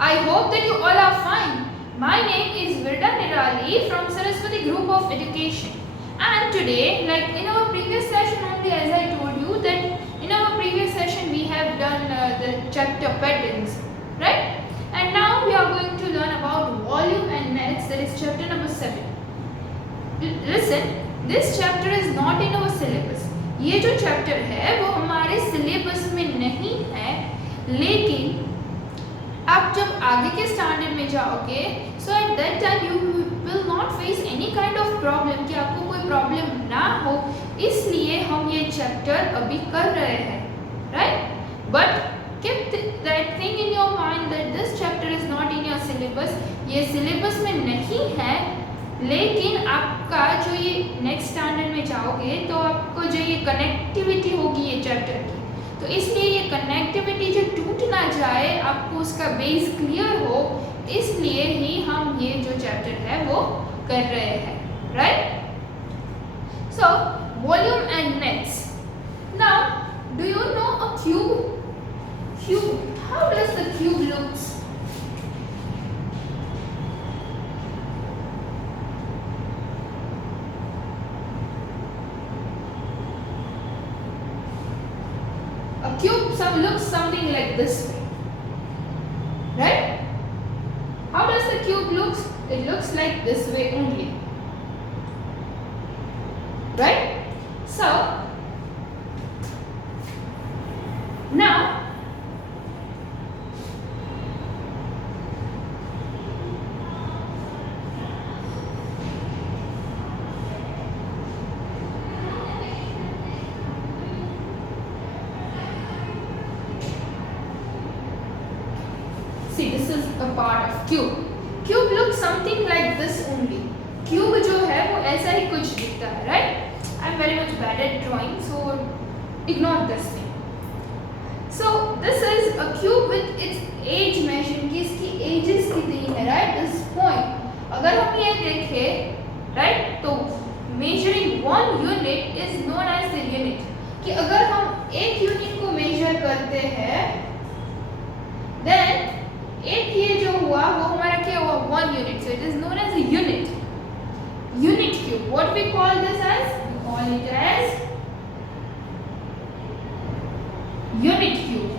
I hope that you all are fine. My name is Virda Nirali from Saraswati Group of Education. And today, like in our previous session only, as I told you that in our previous session we have done the chapter patterns, right? And now we are going to learn about volume and nets, that is chapter number 7. Listen, this chapter is not in our syllabus. ये जो chapter है वो हमारे syllabus में नहीं है, लेकिन आप जब आगे के स्टैंडर्ड में जाओगे so at that time you will not face any kind of problem, कि आपको कोई प्रॉब्लम ना हो, इसलिए हम ये चैप्टर अभी कर रहे हैं, right? But keep that thing in your mind that this chapter is not in your syllabus. ये सिलेबस में नहीं है, लेकिन आपका जो ये नेक्स्ट स्टैंडर्ड में जाओगे तो आपको जो ये कनेक्टिविटी होगी ये चैप्टर की, तो इसलिए ये कनेक्टिविटी जो टूट ना जाए, आपको उसका बेस क्लियर हो, इसलिए ही हम ये जो चैप्टर है वो कर रहे हैं, right? So volume and nets. Now do you know a cube? How does the cube looks? A cube looks something like this way, right? How does the cube looks? It looks like this way only, right? So now see, this is a part of cube. Cube looks something like this only. Cube जो है वो ऐसा ही कुछ दिखता है, right? I'm very much bad at drawing, so ignore this thing. So this is a cube with its age measured, कि इसकी ages कितनी है, right? This point. अगर हम ये देखें, right? तो measuring one unit is known as the unit. कि अगर हम एक यूनिट को मेजर करते हैं, then एक ये जो हुआ वो हमारा क्या हुआ? 1 unit. So it is known as a unit. Unit cube. What we call this as? We call it as unit cube,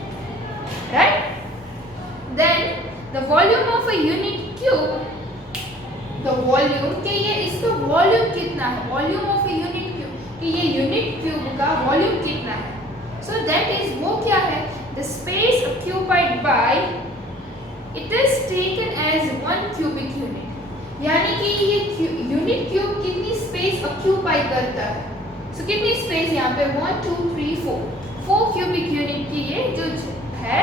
right? Then the volume of a unit cube, the volume कि ये इसका volume कितना है? Volume of a unit cube कि ये unit cube का volume कितना है? So that is वो क्या है? The space occupied by, it is taken as 1 cubic unit. यानी कि ये यूनिट क्यूब कितनी स्पेस ऑक्यूपाई करता है? सो कितनी स्पेस यहाँ पे 1 2 3 4 क्यूबिक यूनिट की ये जो है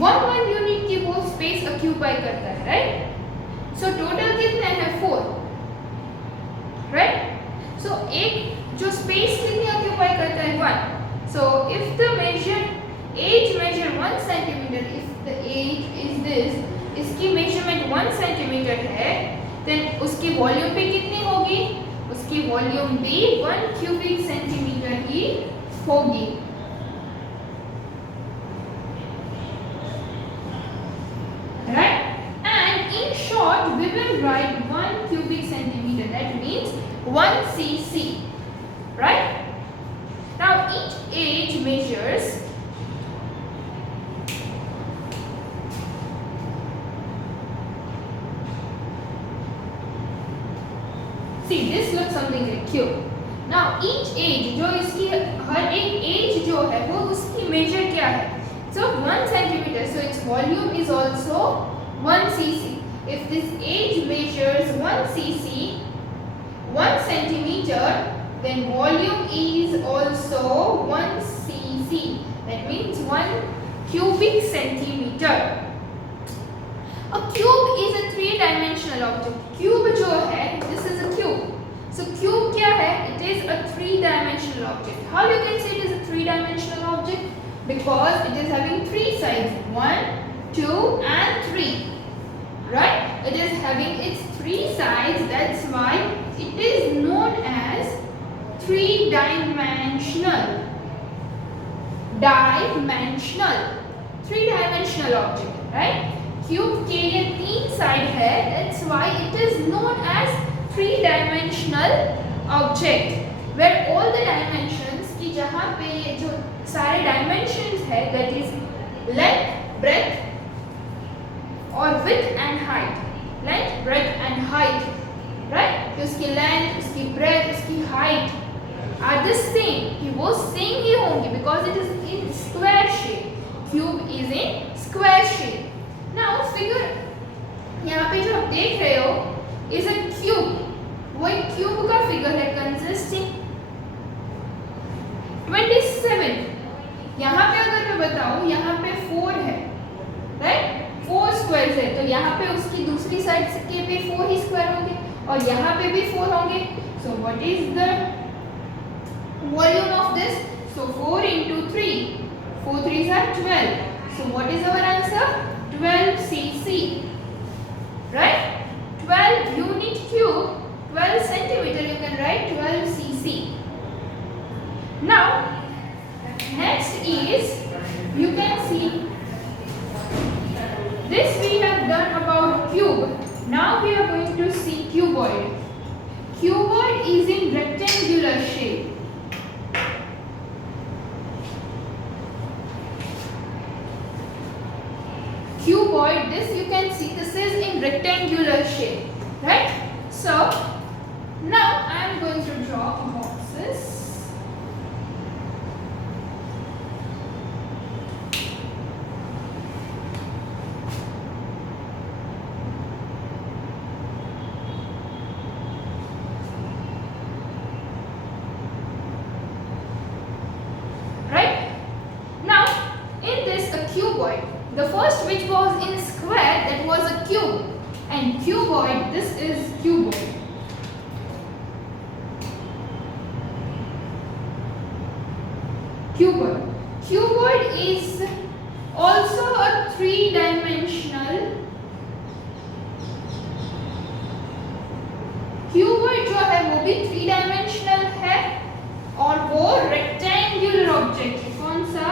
1 यूनिट की वो स्पेस ऑक्यूपाई करता है, राइट? सो टोटल कितने हैं? 4, राइट? सो एक जो स्पेस कितनी ऑक्यूपाई करता है? 1. So if the age measure 1 centimeter, if the age is this, इसकी मेजरमेंट 1 सेंटीमीटर है, then उसकी वॉल्यूम पे कितनी होगी? उसकी वॉल्यूम भी 1 क्यूबिक सेंटीमीटर ही होगी, right? And in short we will write 1 cubic centimeter, that means 1 cc, right? Now each age measures see, this looks something like cube. Now each age जो इसकी हर एक age जो है वो उसकी measure क्या है? So 1 centimeter, so its volume is also 1 cc. If this age measures 1 cc, 1 centimeter, then volume is also 1 cc. That means 1 cubic centimeter. A cube is a 3-dimensional object. Cube जो है, this is a cube. So cube क्या है? It is a 3-dimensional object. How you can say it is a 3-dimensional object? Because it is having 3 sides, 1, 2 and 3, right? It is having its 3 sides, that's why it is known as 3-dimensional. Dimensional. 3-dimensional object, right? Cube के ये 3 side है, that's why it is known as 3 dimensional object where all the dimensions की जहाँ पे ये जो सारे dimensions है दैट इज लेंथ, ब्रेथ और width and height. Length, breadth and height, right. उसकी लेंथ, उसकी ब्रेथ, उसकी हाइट are the same. कि वो सेम ही होंगी because it is in square shape. Cube is in square shape. Now figure यहाँ पे जो आप देख रहे हो is a cube. वो एक क्यूब का फिगर है consisting 27. यहाँ पे अगर मैं बताऊँ यहाँ पे 4 है, राइट. 4 स्क्वायर्स है तो यहाँ पे उसकी दूसरी साइड के भी 4 ही स्क्वायर होंगे और यहाँ पे भी 4 होंगे. So what is the volume of this? So 4 into 3, 4 3s are 12. So what is our answer? 12 cc, right? 12 unit cube, 12 centimeter, you can write 12 cc. Now next is, you can see this we have done about cube. Now we are going to see cuboid. Cuboid is in rectangular shape. Cuboid, this you can see this is in rectangular shape, right? So now I am going to draw boxes. Right? Now in this a cuboid, the first which was in square, that was a cube, and cuboid, this is cuboid. Cuboid. Cuboid is also a 3-dimensional. Cuboid जो है वो भी 3-dimensional है और वो rectangular object है. कौन सा?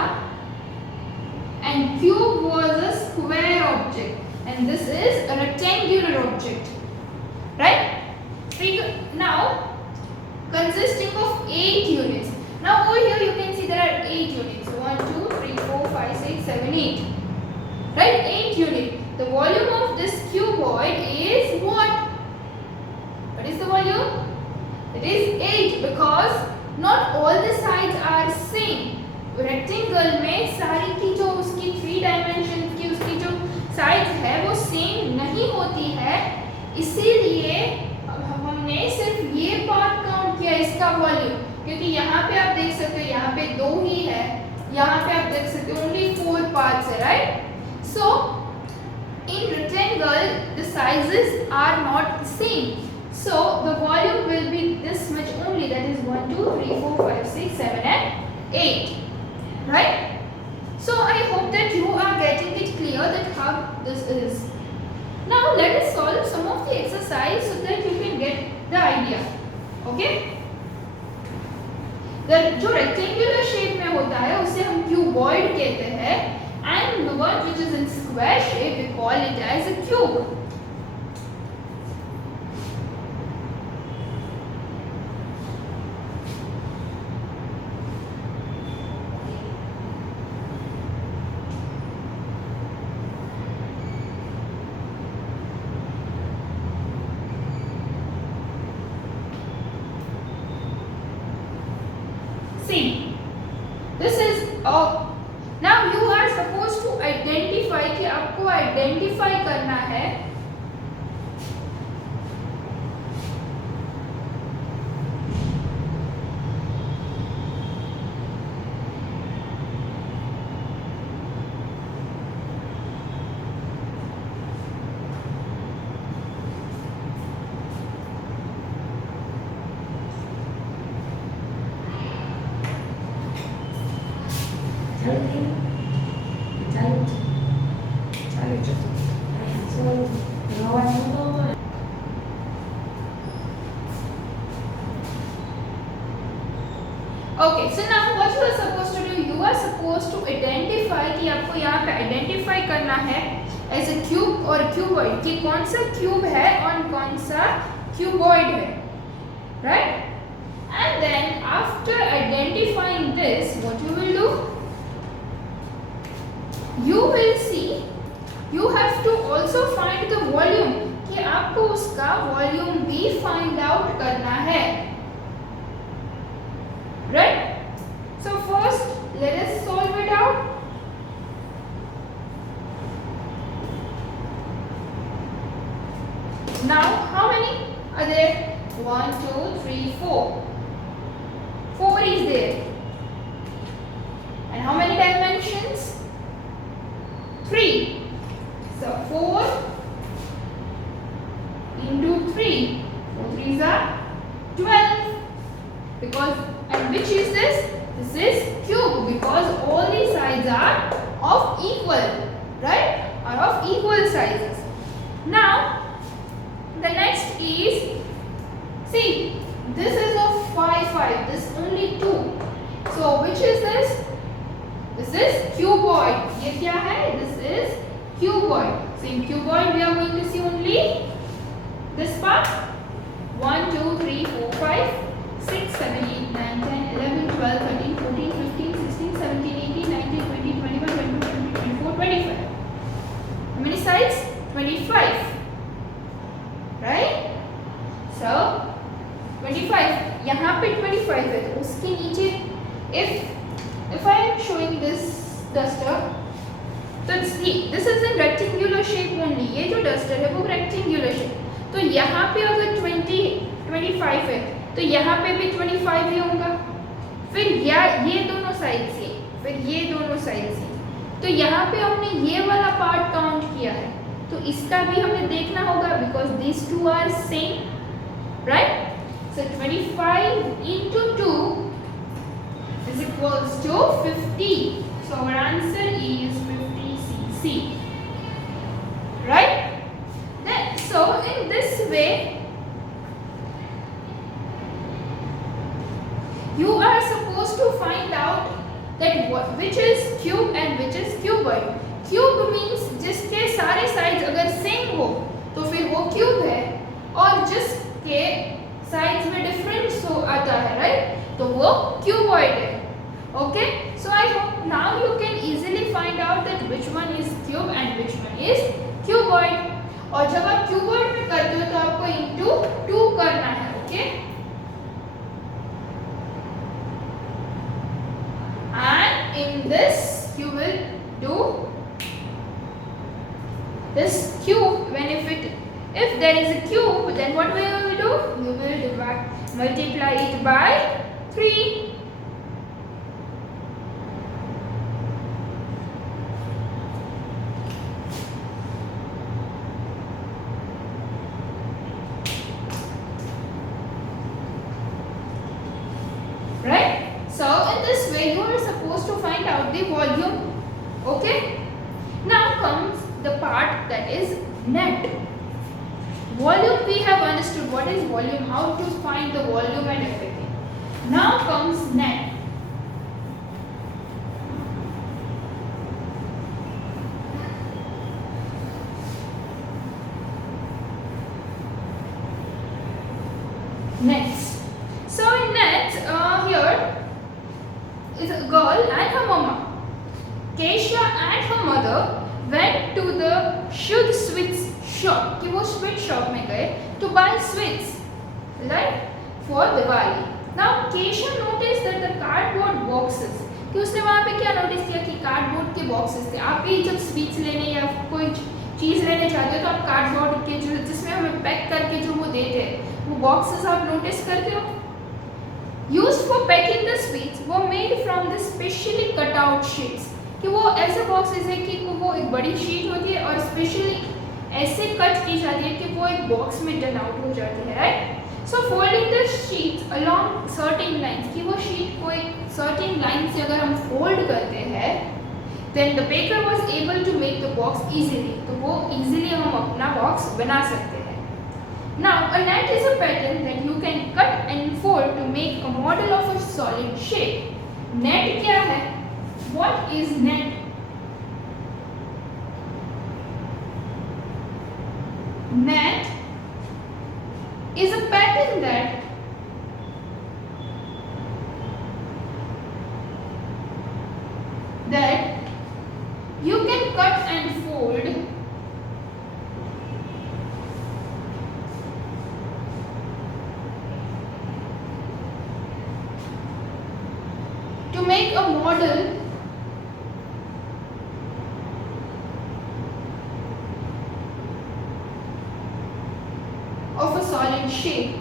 And cube was a square object and this is a rectangular object, right? Now consisting of 8 units. Now over here you can see there are 8 units. 1 2 3 4 5 6 7 8, right? 8 units. The volume of this cuboid is what? What is the volume? It is 8 because not all the sides are same. Rectangle में सारी की जो उसकी 3 dimension की उसकी जो size है वो सेम नहीं होती है, इसीलिए हमने सिर्फ ये पार्ट काउंट किया इसका वॉल्यूम, क्योंकि यहाँ पे आप देख सकते हो यहाँ पे 2 ही है, यहाँ पे आप देख सकते हो ओनली 4 पार्ट्स है, right? So in rectangle the sizes are not same, so the volume will be this much only, that is 1 2 3 4 5 6 7 and 8. Right? So I hope that you are getting it clear that how this is. Now let us solve some of the exercise so that you can get the idea. Okay? The जो rectangular shape में होता है उसे हम cuboid कहते हैं and the one which is in square shape we call it as a cube. See, this is now you are supposed to identify कि आपको identify करना है Okay, so now what you are supposed to do, you are supposed to identify कि आपको यहाँ पे identify करना है एज अ क्यूब और क्यूबॉइड कि कौन सा क्यूब है और कौन सा क्यूबॉइड है, right? And then after identifying this, what you will do? You will see, you have to also find the volume कि आपको उसका वॉल्यूम भी फाइंड आउट करना है, right? So first let us solve it out. Now how many are there? 1 2 3 4. 4 is there. And how many dimensions? 3. So 4 into 3. 4 3s are 12. Because, and which is this? This is cube because all the sides are of equal, right? Are of equal sizes. Now the next is, see, this is of 5 5, this only 2. So which is this? This is cuboid. ये क्या है? This is cuboid. So in cuboid we are going to see only this part. 1 2 3 4 5 6 7 8 9 10 11 12 13 14 15 16 17 18 19 20 21 22 23 24 25. How many sides? 25. Right? So 25. यहाँ पे 25 है तो उसके नीचे if I am showing this duster, तो see this is in rectangular shape only. ये जो duster है वो rectangular shape. तो यहाँ पे अगर 25 है तो यहाँ पे भी 25 ही होगा. फिर ये दोनों साइड से, फिर ये दोनों साइड से. तो यहाँ पे हमने ये वाला पार्ट काउंट किया है तो इसका भी हमें देखना होगा because these two are same, right? So 25 into 2 is equals to 50. So our answer is 50 cc, right? Then so in this way you are supposed to find out that which is cube and which is cuboid. Cube means जिसके सारे sides अगर same हो तो फिर वो cube है और जिसके sides में difference हो आता है, right? तो वो cuboid है. Okay? So I hope now you can easily find out that which one is cube and which one is cuboid. और जब आप cuboid में करते हो तो आपको into 2 करना है, okay? And in this you will do this cube. When if there is a cube, then what will you do? You will multiply it by 3. Right? So in this way you are supposed to find out the volume. Okay? Now comes the part that is net. Volume we have understood what is volume, how to find the volume and everything. Now comes net. Nets. So in nets, here is a girl and her mama. Kesha and her mother went to the Shuddh Sweets shop. कि वो sweet shop में गए to buy sweets, right, for Diwali. Now Kesha noticed that the cardboard boxes, कि उसने वहाँ पे क्या notice किया कि कार्डबोर्ड के बॉक्सेस थे. आप भी जब स्वीट्स लेने या कोई चीज़ लेने जाते हो तो आप कार्डबोर्ड के जो जिसमें हमें पैक करके जो वो देते हैं वो बॉक्सेस आप नोटिस करते हो. Used for packing the sweets वो made from the specially cut out sheets. कि वो ऐसे बॉक्सेस है कि वो एक बड़ी शीट होती है और स्पेशली ऐसे कट की जाती है कि वो एक बॉक्स में टर्न आउट हो जाती है, right? So folding the sheets along certain lines, कि वो शीट को एक सर्टेन लाइन से अगर हम फोल्ड करते हैं then the paper was able to make the box easily. तो वो इजीली हम अपना बॉक्स बना सकते हैं. Now a net is a pattern that you can cut and fold to make a model of a solid shape. Net क्या है? What is net? is a pattern that you can cut and fold to make a model of a solid shape.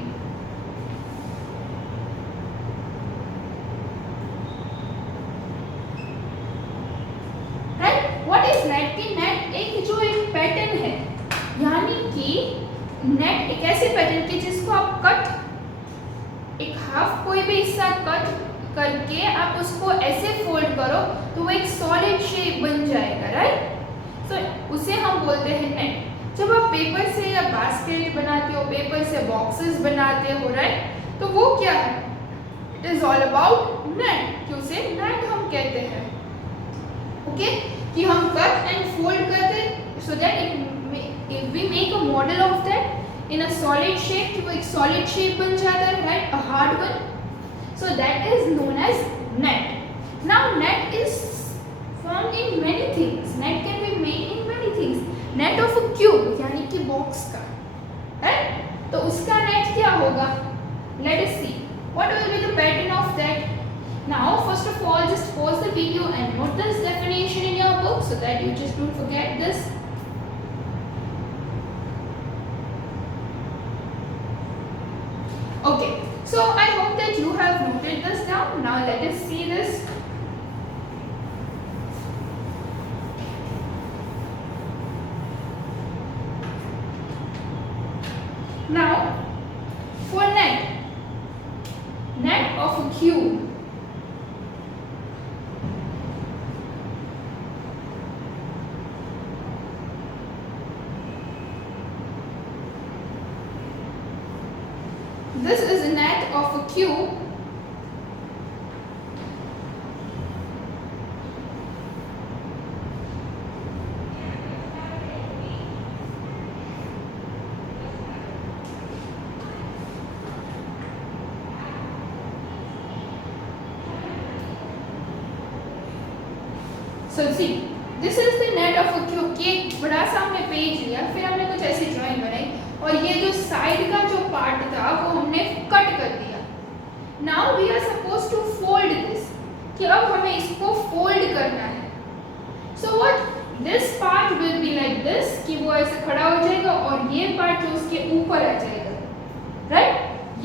Right? What is net? कि net एक जो एक pattern है, यानी कि net एक ऐसे पैटर्न के जिसको आप कट, एक हाफ कोई भी हिस्सा कट करके आप उसको ऐसे फोल्ड करो तो वो एक सॉलिड शेप बन जाएगा, राइट? सो उसे हम बोलते हैं नेट। जब आप पेपर से या बास्केट बनाते हो, पेपर से बॉक्सेस बनाते हो, राइट, तो वो क्या है? It is all about net, कि उसे नेट हम कहते हैं। ओके, कि हम कट एंड फोल्ड करते so that if we make a model of that in a solid shape, कि वो एक सॉलिड शेप बन जाता है, right, a hard one. So that is known as net. Now net is formed in many things. Net can be made in many things. Net of a cube, यानी कि box का, है? तो उसका net क्या होगा? Let us see. What will be the pattern of that? Now, first of all, just pause the video and note this definition in your book so that you just don't forget this. Okay. So I hope that you have noted this down. Now let us see this. Now, for net of a cube, this is a net of a cube So see, this is the net of a cube। कि एक बड़ा सा हमने page लिया, फिर हमने कुछ ऐसी ड्राइंग बनाई और ये जो साइड का जो पार्ट था वो हमने कट कर दिया। Now we are supposed to fold this, कि अब हमें इसको फोल्ड करना है। So what? This part will be like this, कि वो ऐसे खड़ा हो जाएगा और ये पार्ट जो उसके ऊपर आ जाएगा, राइट?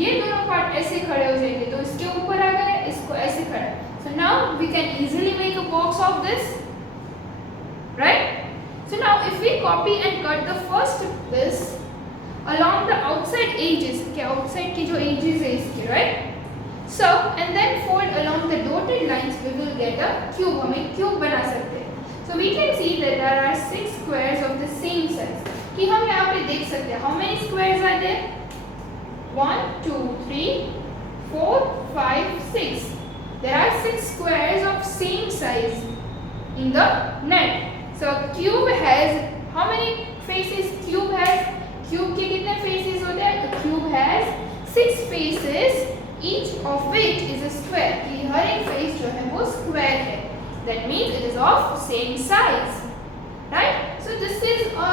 ये दोनों पार्ट ऐसे खड़े हो जाएंगे, तो इसके ऊपर आ गए, इसको ऐसे खड़ा। So now we can easily make a box of this, right? So now if we copy and cut the first this along the outside edges, okay, outside की जो edges है इसकी, right? So and then fold along the dotted lines, we will get a cube। हम एक cube बना सकते हैं। So we can see that there are 6 squares of the same size। कि हम यहाँ पे देख सकते हैं how many squares are there? 1, 2, 3, 4, 5, 6। There are 6 squares of same size in the net. So cube has how many faces? Cube has, cube के कितने faces होते हैं? The cube has 6 faces, each of which is a square। कि हर एक face जो है वो square है। That means it is of same size, right? So this is a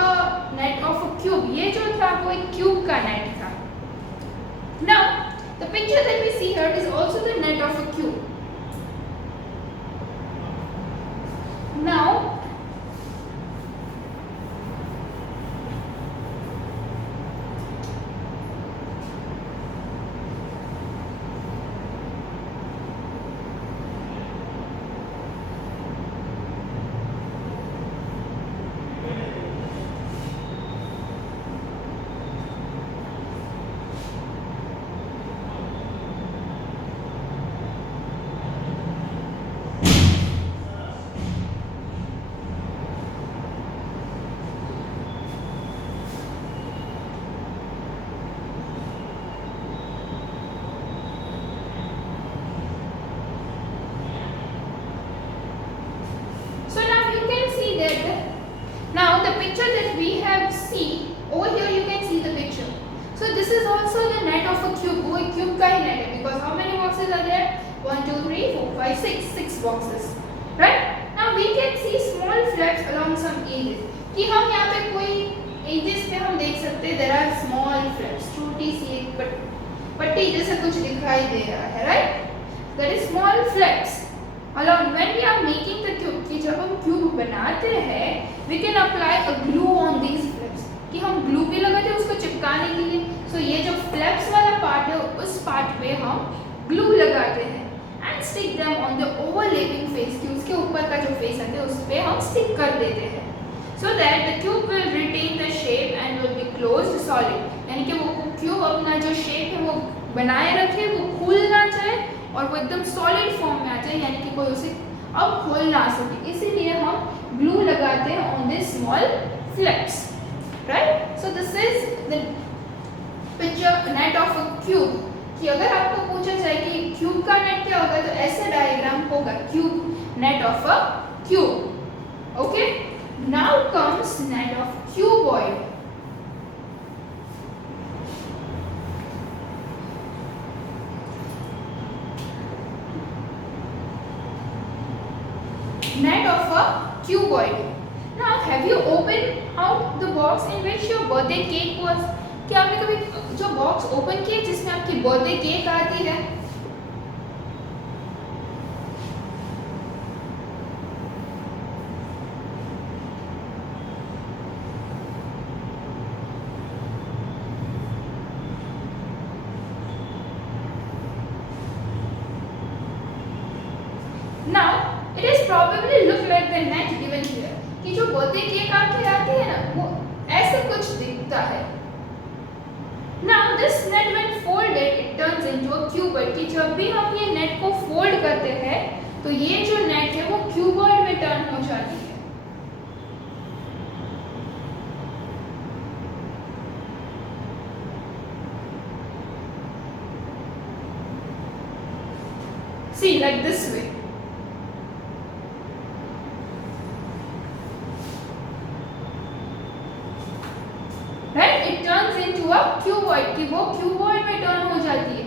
net of a cube। ये जो था वो एक cube का net था। Now the picture that we see here is also the net of a cube। Now 1, 2, 3, 4, 5, 6. 6 boxes. Right? Now we can see small flaps along some edges. कि हम यहाँ पे कोई edges पे हम देख सकते हैं there are small flaps. छोटी सी एक पट्टी जैसा कुछ दिखाई दे रहा है. Right? There is small flaps. along when we are making the cube कि जब हम क्यूब बनाते हैं we can apply a glue on these flaps कि हम ग्लू भी लगाते हैं उसको चिपकाने के लिए. सो ये जो फ्लैप्स वाला पार्ट है उस पार्ट पे हम ग्लू लगाते हैं and stick them on the overlapping face कि उसके ऊपर का जो फेस है उस पे हम स्टिक कर देते हैं so that the cube will retain the shape and will be closed solid. यानी कि वो क्यूब अपना जो शेप है वो बनाए रखे, वो खुल ना जाए और वो एकदम सॉलिड फॉर्म में आ जाए, यानी कि कोई उसे अब खोल ना सके. इसीलिए हम ग्लू लगाते हैं on this small flaps. Right? So this is the picture net of a cube. कि अगर आपको पूछा जाए कि क्यूब का नेट क्या होगा तो ऐसा डायग्राम होगा, cube net of a cube. Okay, now comes net of cuboid. Net of a cuboid. Now, have you opened out the box in which your birthday cake was? क्या आपने कभी जो बॉक्स ओपन किया जिसमें आपकी birthday cake आती है? Now, it is probably look like the net given here. कि जो बर्थडे केक आपके आती है ना वो ऐसे कुछ दिखता है. Now this net when folded it turns into a cuboid. कि जब भी हम ये नेट को फोल्ड करते हैं तो ये जो नेट है वो क्यूबॉइड में टर्न हो जाती है. See, like this way. Right? It turns into a cuboid कि वो क्यूबॉइड में टर्न हो जाती है.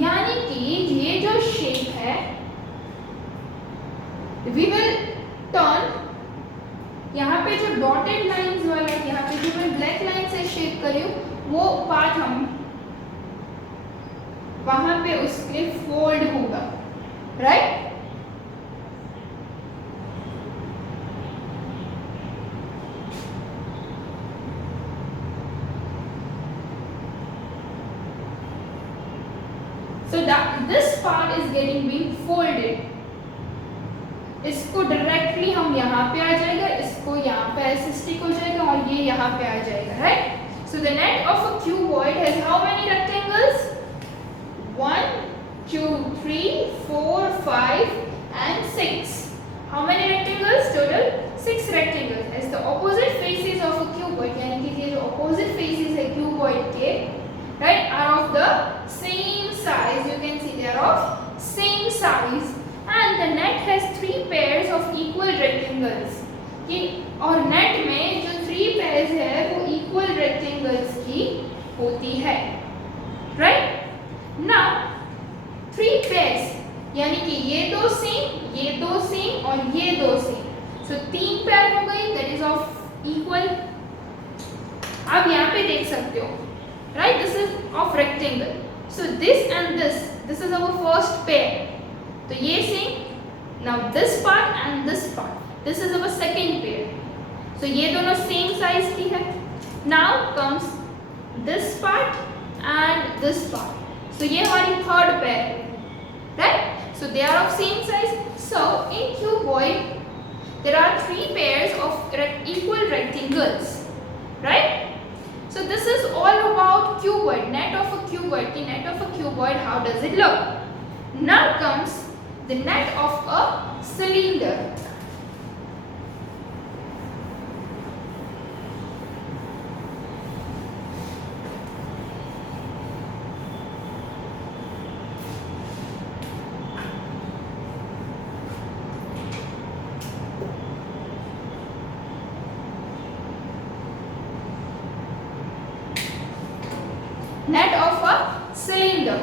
यानी कि ये जो शेप है we will turn. यहाँ पे जो डॉटेड लाइंस वाला यहाँ पे जो मैं ब्लैक लाइन से शेप करी हूँ वो पार्ट हम वहां पे उसके फोल्ड होगा. Right? So that this part is being folded. इसको डायरेक्टली हम यहाँ पे आ जाएगा, इसको यहाँ पे ऐसे स्टिक हो जाएगा और ये यहाँ पे आ जाएगा. Right? So the net of a cuboid has how many rectangles? 1, 2, 3, 4, 5 and 6. How many rectangles total? 6 rectangles. As the opposite faces of a cuboid, यानी कि ये जो opposite faces है cuboid के, right, are of the same size. You can see they are of same size. And the net has 3 pairs of equal rectangles. कि और net में जो 3 pairs है वो equal rectangles की होती है. Right? Now 3 pairs यानी कि ये दो सेम और ये दो सेम. So 3 पेयर हो गई, that is of equal. आप यहाँ पे देख सकते हो. Right? This is of rectangle. So this and this is our first pair. तो ये same. Now this part and this part. This is our second pair. So ये दोनों same size की है. Now comes this part and this part. So ये हमारी third pair है. Right? So they are of same size. So in cuboid there are 3 pairs of equal rectangles. Right? So this is all about cuboid, net of a cuboid. The net of a cuboid, how does it look? Now comes the net of a cylinder. Net of a cylinder.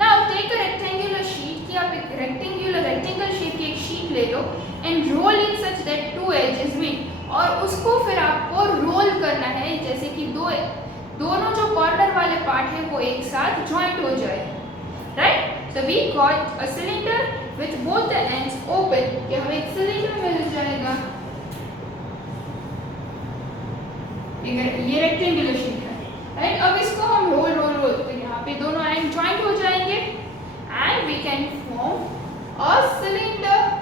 Now take a rectangular sheet, कि आप एक rectangle shape की एक sheet ले लो and roll in such that two edges meet, और उसको फिर आपको रोल करना है जैसे कि दोनों जो कॉर्नर वाले पार्ट है वो एक साथ ज्वाइंट हो जाए, right. So we got a cylinder with both the ends open, कि हमें एक सिलेंडर मिल जाएगा, ये रेक्टेंगुलर शीट है, राइट। अब इसको हम रोल तो यहाँ पे दोनों एंड ज्वाइंट हो जाएंगे and we can form a cylinder.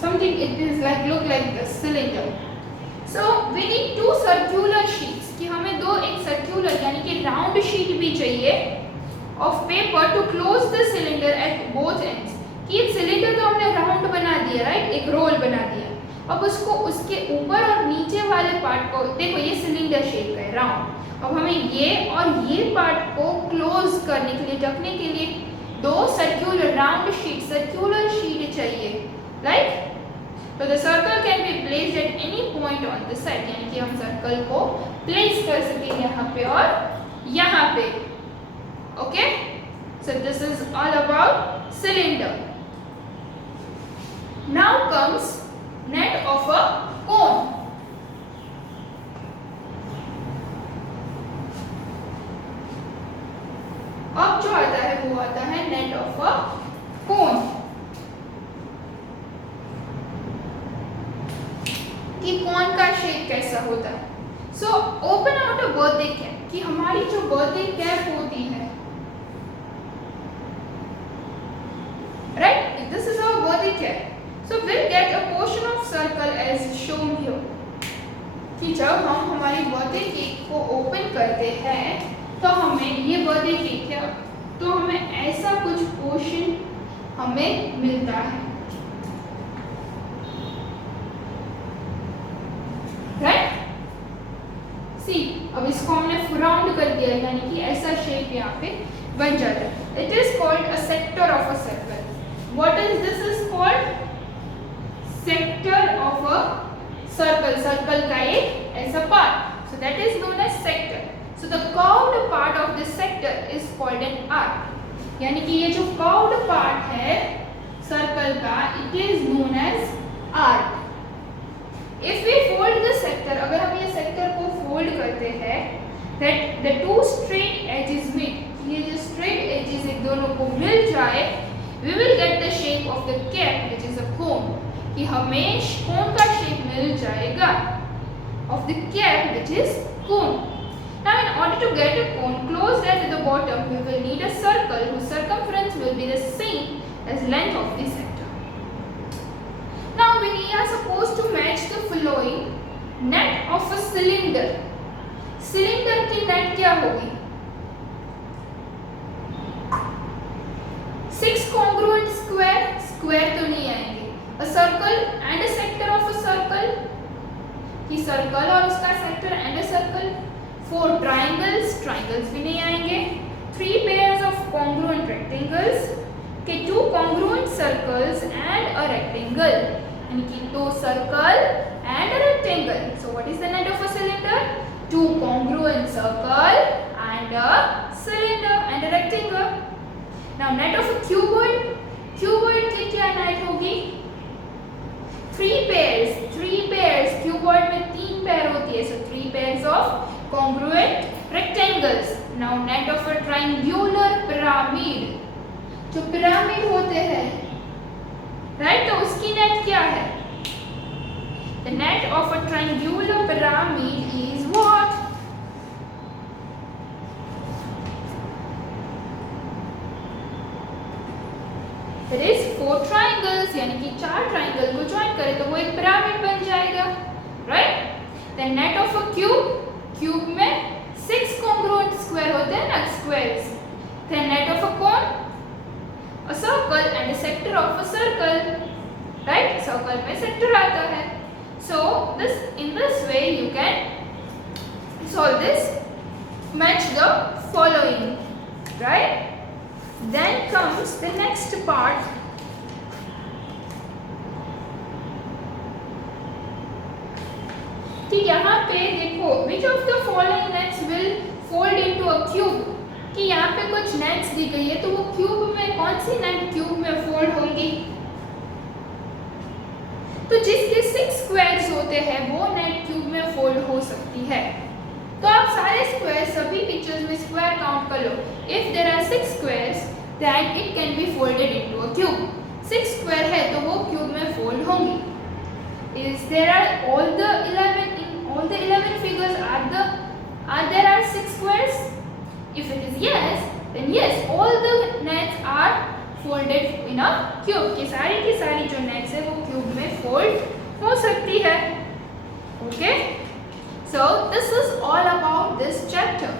Something it is like look like a cylinder. So we need two circular sheets, कि हमें दो एक सर्कुलर यानी कि राउंड शीट भी चाहिए of paper two close the cylinder at both ends, कि एक सिलेंडर तो हमने राउंड बना दिया, राइट, एक रोल बना दिया। अब उसको उसके ऊपर और नीचे वाले पार्ट को, देखो ये सिलेंडर शेप का है राउंड, अब हमें ये और ये पार्ट को क्लोज करने के लिए, ढकने के लिए दो सर्कुलर राउंड शीट चाहिए, राइट। तो the circle can be placed at any point on the side, यानी कि हम सर्कल को प्लेस कर सकेंगे यहाँ पे और यहाँ पे, okay. So this is all about cylinder. Now comes net of a cone. अब जो आता है वो आता है नेट ऑफ अ कोन, कि कौन का शेप कैसा होता है। So open out a birthday cap, कि हमारी जो बर्थडे कैप होती है, right, this is our birthday cap. So will get a portion of circle as shown here, कि जब हम हमारी बर्थडे केक को ओपन करते हैं तो हमें ये बर्थडे केक है, तो हमें ऐसा कुछ पोर्शन हमें मिलता है, राइट। सी अब इसको हमने राउंड कर दिया, यानी कि ऐसा शेप यहाँ पे बन जाता है। It is called a sector of a circle. What is this is called? Sector of a circle, circle का एक ऐसा part, so that is known as sector. So the curved part of this sector is called an arc, यानी कि ये जो curved part है circle का, it is known as arc. If we fold the sector, अगर हम ये sector को फोल्ड करते हैं, that the two straight edges meet, ये जो straight edges एक दोनों को मिल जाए, we will get the shape of the cap, which is a cone, कि हमें कोन का शेप मिल जाएगा of the cap, which is cone. Now, in order to get a cone closed at the bottom, we will need a circle whose circumference will be the same as length of the sector. Now we are supposed to match the following net of a cylinder. Cylinder की net क्या होगी? 6 congruent square, square तो नहीं आएंगे। A circle and a sector of a circle, कि circle और उसका sector and a circle। 4 triangles, triangles भी नहीं आएंगे। 3 pairs of congruent rectangles, के 2 congruent circles and a rectangle, यानी कि 2 circle and a rectangle. So what is the net of a cylinder? 2 congruent circle and a cylinder and a rectangle. Now net of a cuboid, cuboid की क्या net होगी? 3 pairs, cuboid में 3 pair होती है, so 3 pairs of congruent rectangles. Now net of a triangular pyramid, जो pyramid होते हैं, right, तो उसकी नेट क्या है? The net of a triangular pyramid is what? It is 4 triangles, यानी कि 4 ट्राइंगल को ज्वाइन करें तो वो एक पिरामिड बन जाएगा, right. The net of a cube, cube में 6 congruent square होते हैं ना, squares. The net of a cone, a circle and a sector of a circle, right? Circle में sector आता है. So in this way you can solve this, match the following, right? Then comes the next part. कि यहाँ पे देखो which of the following nets will fold into a cube, कि यहाँ पे कुछ नेट्स दी गई है तो वो क्यूब में कौन सी नेट क्यूब में फोल्ड होंगी, तो जिसके 6 स्क्वायर्स होते हैं वो नेट क्यूब में फोल्ड हो सकती है। तो आप सारे स्क्वायर्स सभी पिक्चर्स में स्क्वायर काउंट कर लो। If there are 6 squares then it can be folded into a cube. 6 square है तो वो क्यूब में फोल्ड होंगी। Is there are all the 11 figures are 6 squares? If it is yes, then yes, all the nets are folded in a cube. की सारी जो nets है वो क्यूब में फोल्ड हो सकती है। Okay? So this is all about this chapter.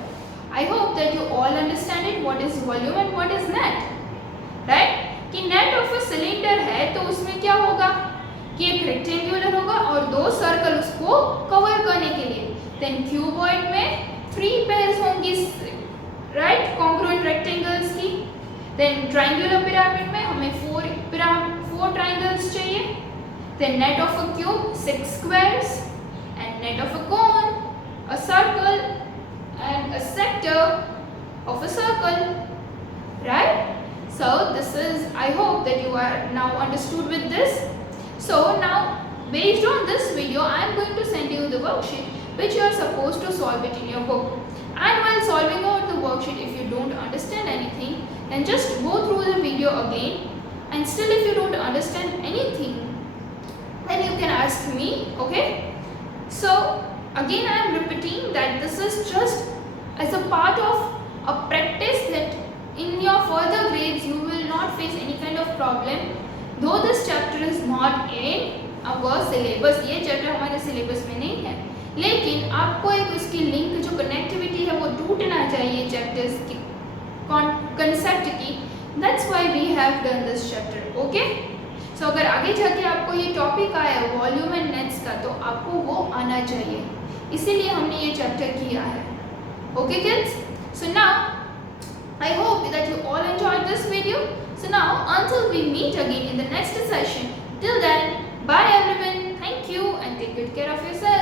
I hope that you all understand it. What is volume and what is net? Right? कि net of a cylinder है तो उसमें क्या होगा कि एक रेक्टेंगुलर होगा और 2 सर्कल उसको कवर करने के लिए। देन क्यूबॉइड में 3 पेयर्स होंगी, राइट, कॉन्ग्रुएंट रेक्टेंगल्स की। देन ट्रायंगुलर पिरामिड में हमें 4 ट्रायंगल्स चाहिए। Then net of a cube 6 squares and net of a cone a circle and a sector of a circle, right? So this is, I hope that you are now understood with this. So now based on this video I am going to send you the worksheet which you are supposed to solve it in your book. And while solving out the worksheet, if you don't understand anything, then just go through the video again, and still if you don't understand anything then you can ask me, okay? So again I am repeating that this is just as a part of a practice, that in your further grades you will not face any kind of problem. Though this chapter is not in our syllabus, ये chapter हमारे syllabus में नहीं है, लेकिन आपको एक इसकी link जो कनेक्टिविटी है वो टूटना चाहिए चैप्टर्स की कंसेप्ट की। That's why we have done this chapter, okay? So अगर आगे जाके आपको ये टॉपिक आया वॉल्यूम एंड नेट्स का तो आपको वो आना चाहिए, इसीलिए हमने ये चैप्टर किया है। Okay kids, so now I hope that you all enjoyed this video. So now until we meet again in the next session, till then, bye everyone, thank you and take good care of yourself.